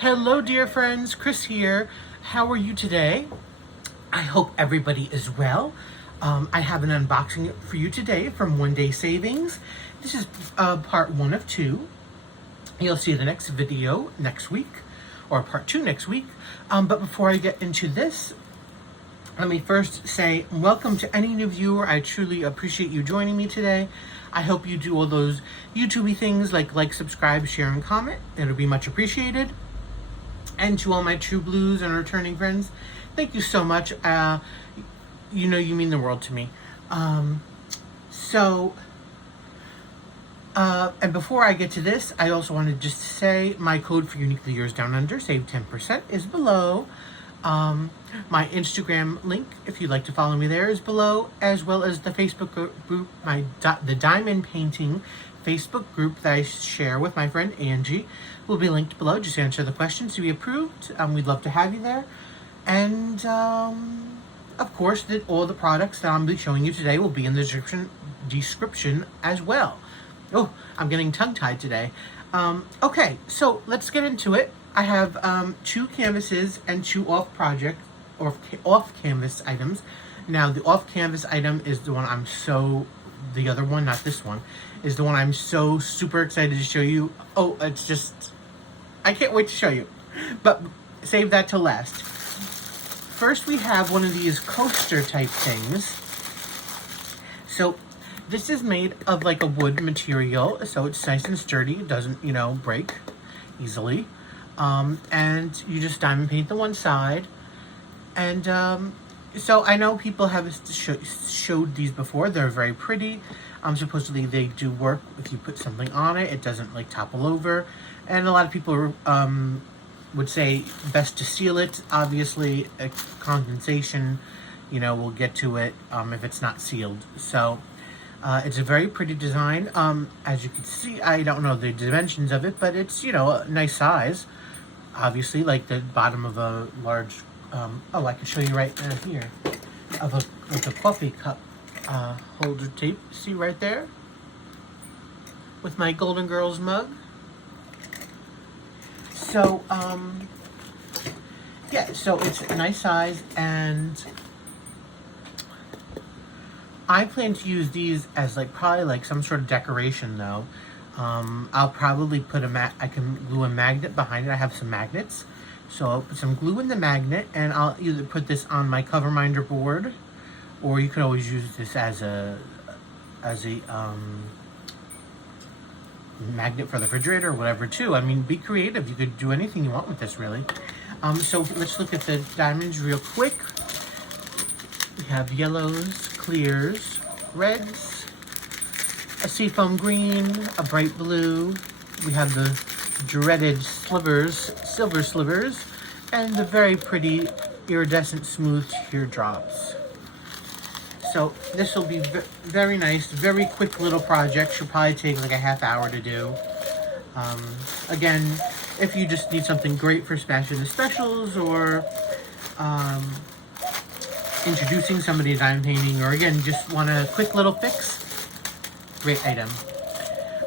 Hello, dear friends. Chris here. How are you today? I hope everybody is well. I have an unboxing for you today from One Day Savings. This is part one of two. You'll see the next video next week, or part two next week. But before I get into this, let me first say welcome to any new viewer. I truly appreciate you joining me today. I hope you do all those YouTube-y things like, subscribe, share, and comment. It'll be much appreciated. And to all my true blues and returning friends, thank you so much. You know you mean the world to me. And before I get to this, I also wanted just to say my code for Uniquely Yours Down Under, save 10%, is below. My Instagram link, if you'd like to follow me there, is below, as well as the Facebook group, the Diamond Painting Facebook group that I share with my friend Angie, will be linked below. Just answer the questions to be approved. We'd love to have you there. And of course, all the products that I'll be showing you today will be in the description as well. Oh, I'm getting tongue-tied today. Okay, so let's get into it. I have two canvases and two off-canvas items. Now, the off-canvas item is the one the other one, not this one, is the one I'm so super excited to show you. Oh, I can't wait to show you. But save that till last. First, we have one of these coaster type things. So, this is made of like a wood material, so it's nice and sturdy. It doesn't, break easily. And you just diamond paint the one side. And so I know people have showed these before. They're very pretty. Supposedly they do work if you put something on it. It doesn't like topple over. And a lot of people would say best to seal it. Obviously, condensation, we'll get to it if it's not sealed. So it's a very pretty design. As you can see, I don't know the dimensions of it, but it's, a nice size. Obviously, like the bottom of a large, I can show you right here, of a coffee cup holder tape. See right there? With my Golden Girls mug. So, yeah, so it's a nice size, and I plan to use these as probably some sort of decoration though. I'll probably put I can glue a magnet behind it. I have some magnets. So I'll put some glue in the magnet, and I'll either put this on my cover minder board, or you could always use this as a magnet for the refrigerator or whatever too. I mean, be creative. You could do anything you want with this, really. So let's look at the diamonds real quick. We have yellows, clears, reds, a seafoam green, a bright blue. We have the dreaded silver slivers, and the very pretty iridescent smooth teardrops. So this will be very nice, very quick little project. Should probably take like a half hour to do. Again, if you just need something great for smashing the specials, or introducing somebody to diamond painting, or again, just want a quick little fix, great item.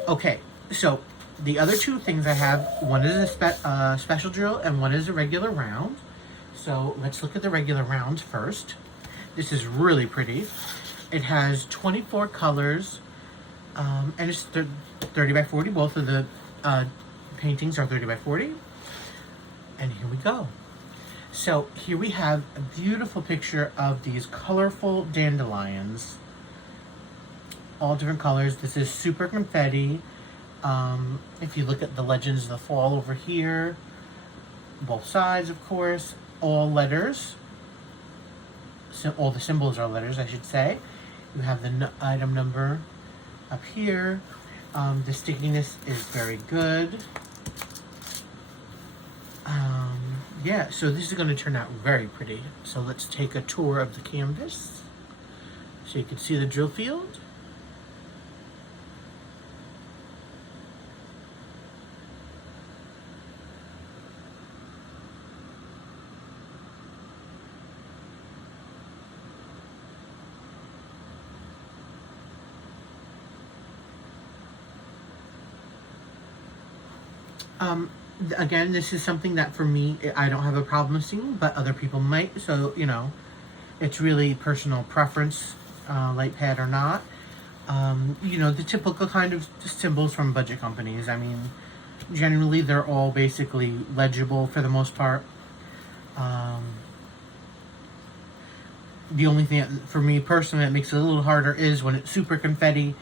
Okay, so the other two things I have, one is a special drill and one is a regular round. So let's look at the regular round first. This is really pretty. It has 24 colors, and it's 30 by 40. Both of the paintings are 30 by 40. And here we go. So here we have a beautiful picture of these colorful dandelions. All different colors. This is super confetti. If you look at the Legends of the Fall over here, both sides, of course, all letters. So all the symbols are letters, I should say. You have the item number up here. The stickiness is very good. Yeah, so this is going to turn out very pretty. So let's take a tour of the canvas so you can see the drill field. Again, this is something that for me, I don't have a problem seeing, but other people might. So, you know, it's really personal preference, light pad or not. You know, the typical kind of symbols from budget companies. I mean, generally they're all basically legible for the most part. The only thing that, for me personally, that makes it a little harder is when it's super confetti.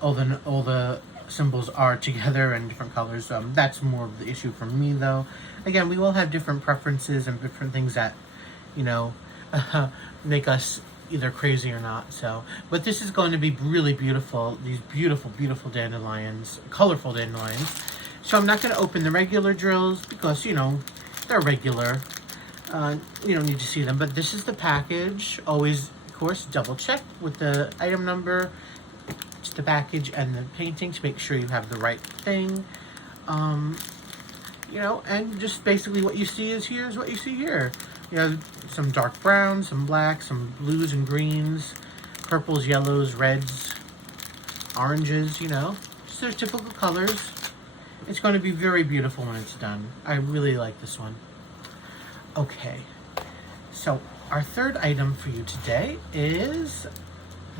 All the symbols are together in different colors. That's more of the issue for me, though. Again, we all have different preferences and different things that, you know, make us either crazy or not. So, but this is going to be really beautiful. These beautiful, beautiful dandelions, colorful dandelions. So I'm not going to open the regular drills because, you know, they're regular. You don't need to see them. But this is the package. Always, of course, double check with the item number, the package and the painting to make sure you have the right thing. You know, and just basically what you see is here's what you see here. You have some dark browns, some blacks, some blues and greens, purples, yellows, reds, oranges, you know. Just their typical colors. It's going to be very beautiful when it's done. I really like this one. Okay, so our third item for you today is,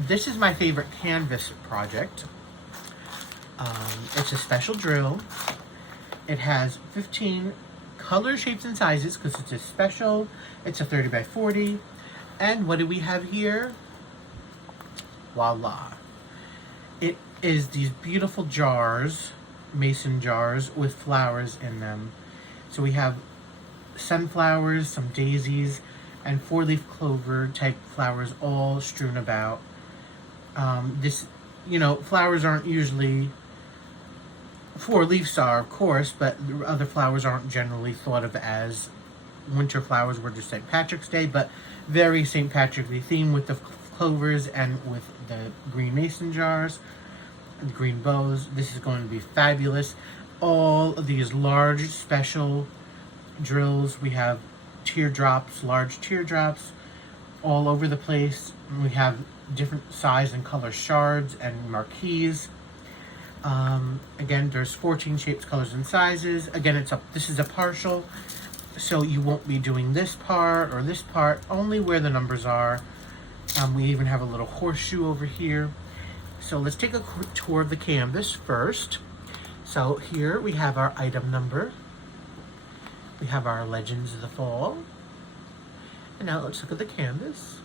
this is my favorite canvas project. It's a special drill. It has 15 color, shapes, and sizes because it's a special. It's a 30 by 40. And what do we have here? Voila. It is these beautiful jars, mason jars with flowers in them. So we have sunflowers, some daisies, and 4-leaf clover type flowers all strewn about. This, you know, flowers aren't usually, 4 leaves are, of course, but other flowers aren't generally thought of as winter flowers. We're just St. Patrick's Day, but very St. Patrick's Day theme with the clovers and with the green mason jars, and the green bows. This is going to be fabulous. All of these large special drills. We have teardrops, large teardrops all over the place. We have different size and color shards and marquees. Again, there's 14 shapes, colors, and sizes. Again, this is a partial, so you won't be doing this part or this part, only where the numbers are. We even have a little horseshoe over here. So let's take a quick tour of the canvas first. So here we have our item number. We have our Legends of the Fall. And now let's look at the canvas.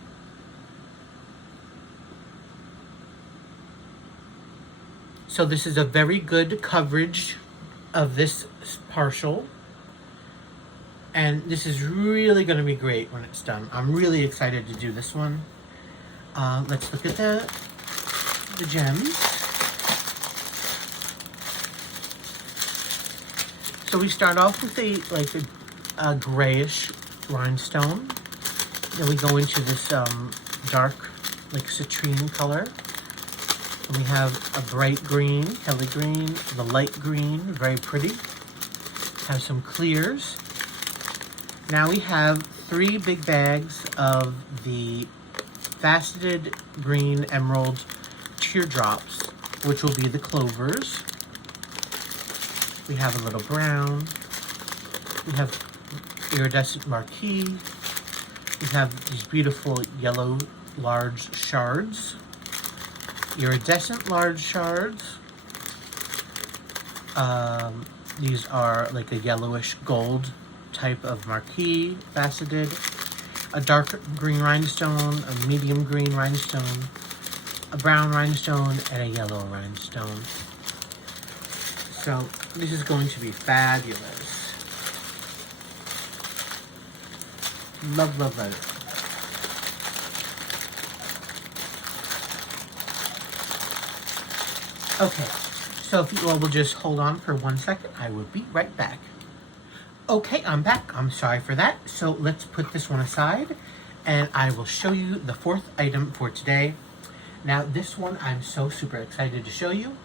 So this is a very good coverage of this partial. And this is really going to be great when it's done. I'm really excited to do this one. Let's look at the gems. So we start off with a grayish rhinestone. Then we go into this dark, like citrine color. And we have a bright green, Kelly green, the light green, very pretty. Have some clears. Now we have 3 big bags of the faceted green emerald teardrops, which will be the clovers. We have a little brown. We have iridescent marquee. We have these beautiful yellow large shards. Iridescent large shards. These are like a yellowish gold type of marquee, faceted. A dark green rhinestone, a medium green rhinestone, a brown rhinestone, and a yellow rhinestone. So this is going to be fabulous. Love, love, love it. Okay, so if you all will just hold on for 1 second, I will be right back. Okay, I'm back. I'm sorry for that. So let's put this one aside, and I will show you the 4th item for today. Now, this one I'm so super excited to show you.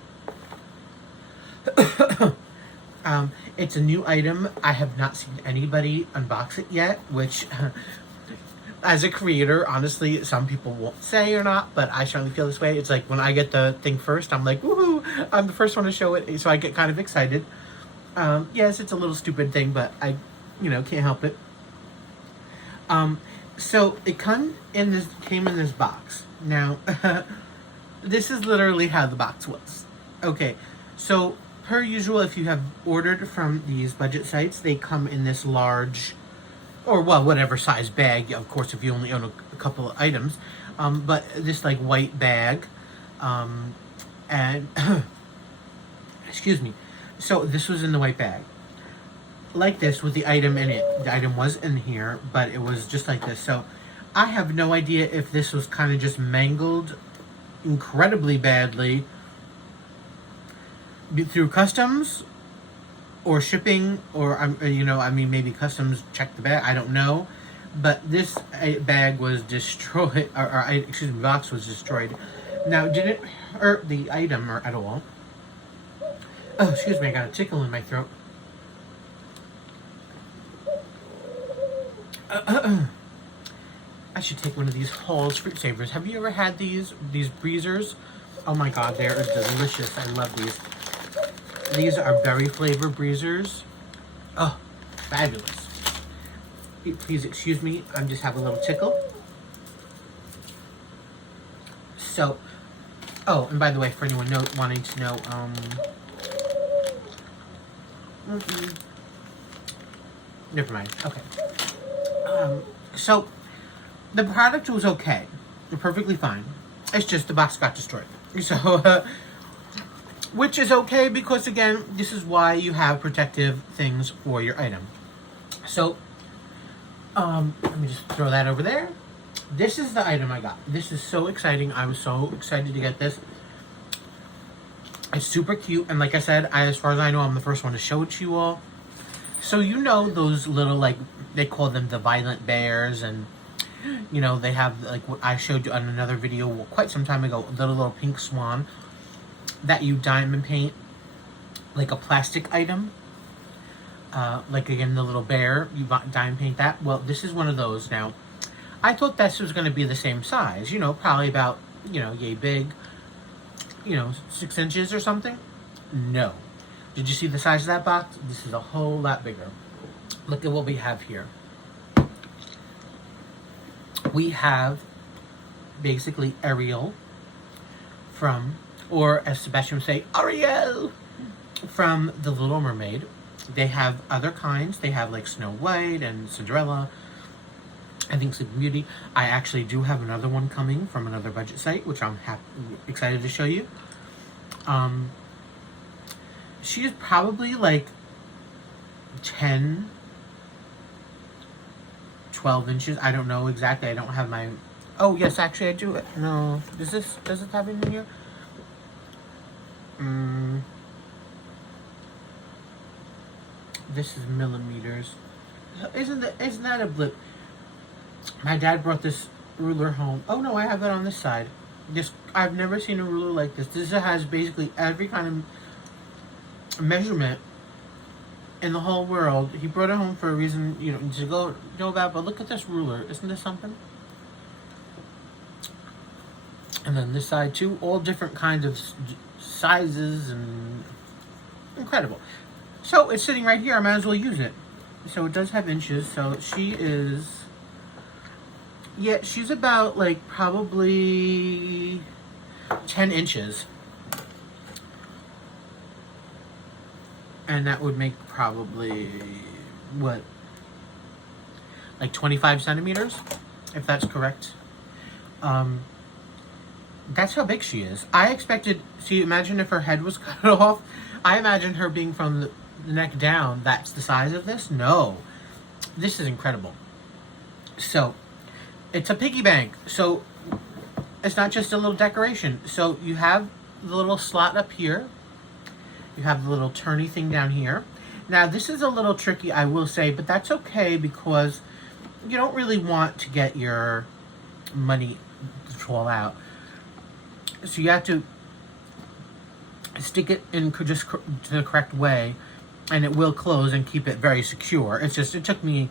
It's a new item. I have not seen anybody unbox it yet, which, as a creator, honestly, some people won't say or not, but I certainly feel this way. It's like when I get the thing first, I'm like, woohoo, I'm the first one to show it, so I get kind of excited. Yes, it's a little stupid thing, but I, can't help it. So it came in this box. Now, this is literally how the box was. Okay, so per usual, if you have ordered from these budget sites, they come in this large, or well, whatever size bag. Of course, if you only own a couple of items, but this like white bag, and excuse me. So this was in the white bag, like this, with the item in it. The item was in here, but it was just like this. So I have no idea if this was kind of just mangled incredibly badly through customs or shipping, or maybe customs checked the bag. I don't know, but this bag was destroyed, or box was destroyed. Now, did it hurt the item or at all? Oh, excuse me, I got a tickle in my throat. I should take one of these Hall's Fruit Savers. Have you ever had these breezers? Oh my god, they're delicious. I love these. These are berry flavor breezers. Oh, fabulous. Please excuse me, I just have a little tickle. So, oh, and by the way, for anyone wanting to know, never mind. Okay. So the product was okay. They're perfectly fine. It's just the box got destroyed. So, which is okay because again, this is why you have protective things for your item. So, let me just throw that over there. This is the item I got. This is so exciting. I was so excited to get this. It's super cute, and like I said, as far as I know, I'm the first one to show it to you all. So those little, like, they call them the violent bears, and they have like what I showed you on another video quite some time ago, the little pink swan that you diamond paint like a plastic item. Like again, the little bear, you diamond paint that. Well, this is one of those. Now, I thought this was going to be the same size, probably about, yay big. 6 inches or something? No. Did you see the size of that box? This is a whole lot bigger. Look at what we have here. We have basically Ariel from, or as Sebastian would say, Ariel from The Little Mermaid. They have other kinds. They have like Snow White and Cinderella. I think Sleeping Beauty. I actually do have another one coming from another budget site, which I'm excited to show you. She is probably like 10, 12 inches. I don't know exactly. I don't have my... Oh, yes, actually I do. No. Does it have it in here? This is millimeters. Isn't that a blip? My dad brought this ruler home. Oh no, I have it on this side. I've never seen a ruler like this. This has basically every kind of measurement in the whole world. He brought it home for a reason you don't need to go know about, but look at this ruler. Isn't this something? And then this side too, all different kinds of sizes and incredible. So it's sitting right here. I might as well use it. So it does have inches. So she is... Yeah, she's about, like, probably 10 inches. And that would make probably, what, like 25 centimeters, if that's correct. That's how big she is. I expected, see, imagine if her head was cut off. I imagine her being from the neck down. That's the size of this? No. This is incredible. So... It's a piggy bank, so it's not just a little decoration. So you have the little slot up here. You have the little turny thing down here. Now this is a little tricky, I will say, but that's okay because you don't really want to get your money to fall out. So you have to stick it in just the correct way, and it will close and keep it very secure. It's just, it took me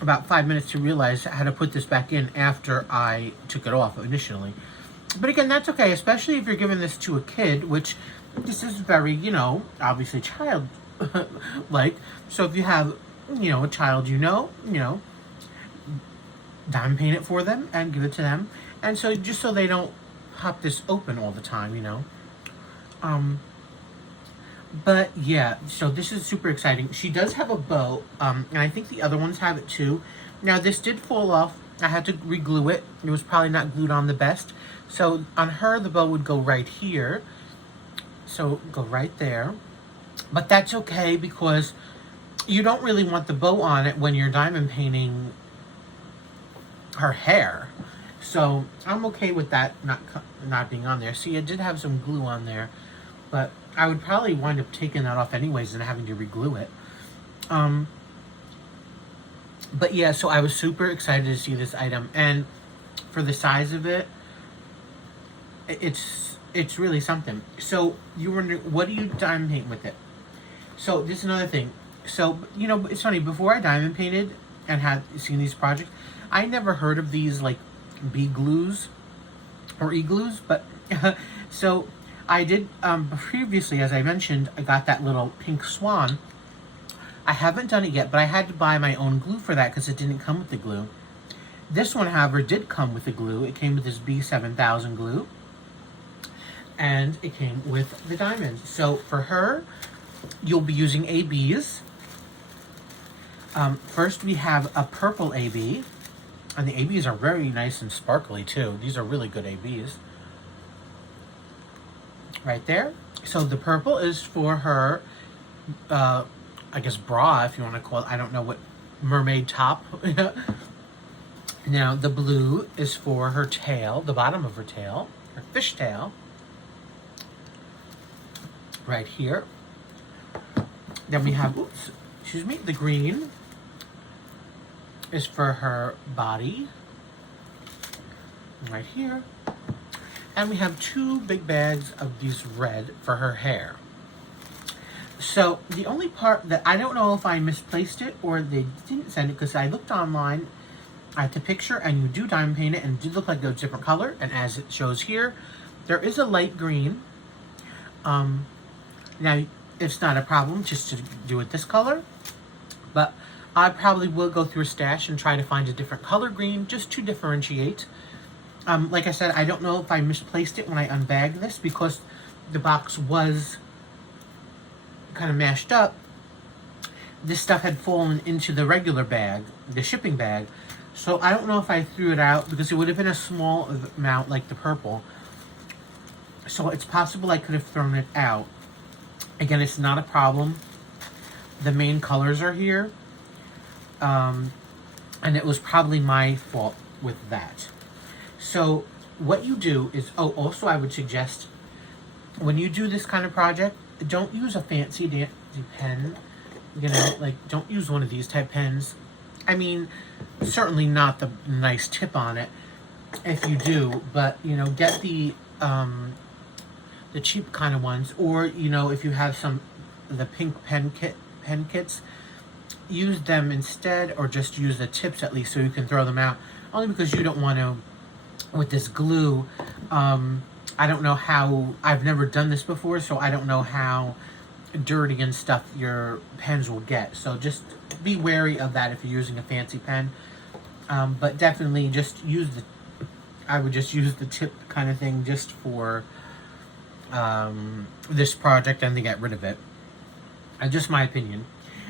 about 5 minutes to realize how to put this back in after I took it off initially. But again, that's okay, especially if you're giving this to a kid, which this is very, obviously child like, so if you have, a child, diamond paint it for them and give it to them. And so just so they don't pop this open all the time. But yeah, so this is super exciting. She does have a bow, and I think the other ones have it too. Now this did fall off. I had to re-glue it. It was probably not glued on the best. So on her, the bow would go right here. So go right there. But that's okay because you don't really want the bow on it when you're diamond painting her hair. So I'm okay with that not being on there. See, it did have some glue on there, but I would probably wind up taking that off anyways and having to re-glue it. But yeah, so I was super excited to see this item, and for the size of it, it's really something. So you wonder, what do you diamond paint with it? So this is another thing. So it's funny. Before I diamond painted and had seen these projects, I never heard of these like B glues or E glues, but so I did previously, as I mentioned, I got that little pink swan. I haven't done it yet, but I had to buy my own glue for that because it didn't come with the glue. This one, however, did come with the glue. It came with this B7000 glue, and it came with the diamonds. So for her, you'll be using ABs. First, we have a purple AB, and the ABs are very nice and sparkly too. These are really good ABs. Right there. So the purple is for her, I guess bra, if you want to call it. I don't know what, mermaid top. Now the blue is for her tail, the bottom of her tail, her fish tail. Right here. Then we have, the green is for her body. Right here. And we have 2 big bags of these red for her hair. So the only part that I don't know if I misplaced it or they didn't send it, because I looked online at the picture and you do diamond paint it and it did look like a different color. And as it shows here, there is a light green. Now it's not a problem just to do it this color, but I probably will go through a stash and try to find a different color green just to differentiate. Like I said, I don't know if I misplaced it when I unbagged this because the box was kind of mashed up. This stuff had fallen into the regular bag, the shipping bag. So I don't know if I threw it out because it would have been a small amount like the purple. So it's possible I could have thrown it out. Again, it's not a problem. The main colors are here. And it was probably my fault with that. So what you do is, also I would suggest when you do this kind of project, don't use a fancy pen. Don't use one of these type pens. I mean, certainly not the nice tip on it if you do, but get the cheap kind of ones, or if you have the pink pen kits, use them instead, or just use the tips at least so you can throw them out. Only because you don't want to, with this glue, I don't know how, I've never done this before, so I don't know how dirty and stuff your pens will get. So just be wary of that if you're using a fancy pen. But definitely just I would just use the tip kind of thing just for this project and to get rid of it. Just my opinion.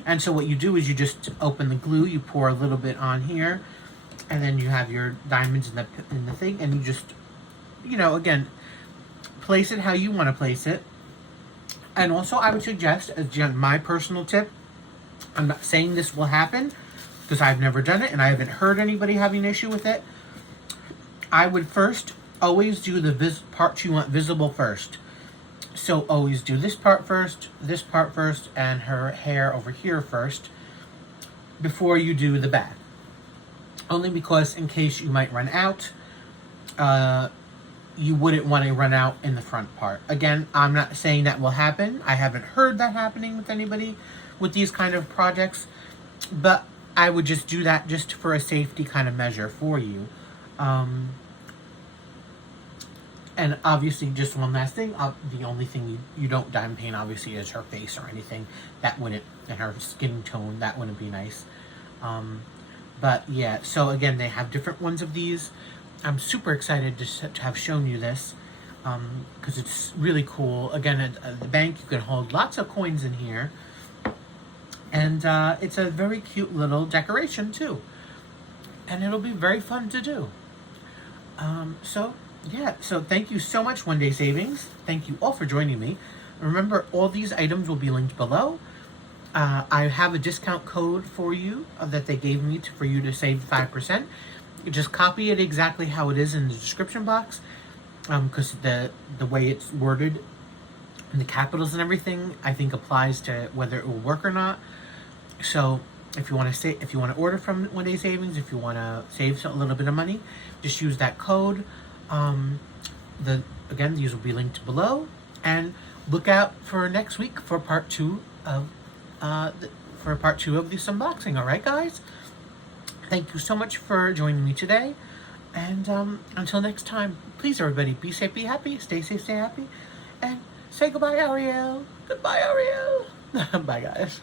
And so what you do is you just open the glue, you pour a little bit on here, and then you have your diamonds in the thing, and you just, again, place it how you want to place it. And also I would suggest, as my personal tip, I'm not saying this will happen because I've never done it and I haven't heard anybody having an issue with it. I would first always do the part you want visible first. So always do this part first, and her hair over here first before you do the back. Only because in case you might run out, you wouldn't want to run out in the front part. Again, I'm not saying that will happen. I haven't heard that happening with anybody with these kind of projects, but I would just do that just for a safety kind of measure for you. And obviously, just one last thing, the only thing you don't diamond paint, obviously, is her face or anything. That wouldn't, and her skin tone, that wouldn't be nice. But yeah, so again, they have different ones of these. I'm super excited to have shown you this, because it's really cool. Again, at the bank, you can hold lots of coins in here. And it's a very cute little decoration, too. And it'll be very fun to do. So thank you so much, One Day Savings. Thank you all for joining me. Remember, all these items will be linked below. I have a discount code for you that they gave me for you to save 5%. You just copy it exactly how it is in the description box, because the way it's worded and the capitals and everything, I think applies to whether it will work or not. So if you want to order from One Day Savings, if you want to save a little bit of money, just use that code. Again, these will be linked below, and look out for next week for part 2 of this unboxing. All right, guys. Thank you so much for joining me today, and until next time, please everybody be safe, be happy, stay safe, stay happy, and say goodbye, Ariel. Goodbye, Ariel. Bye, guys.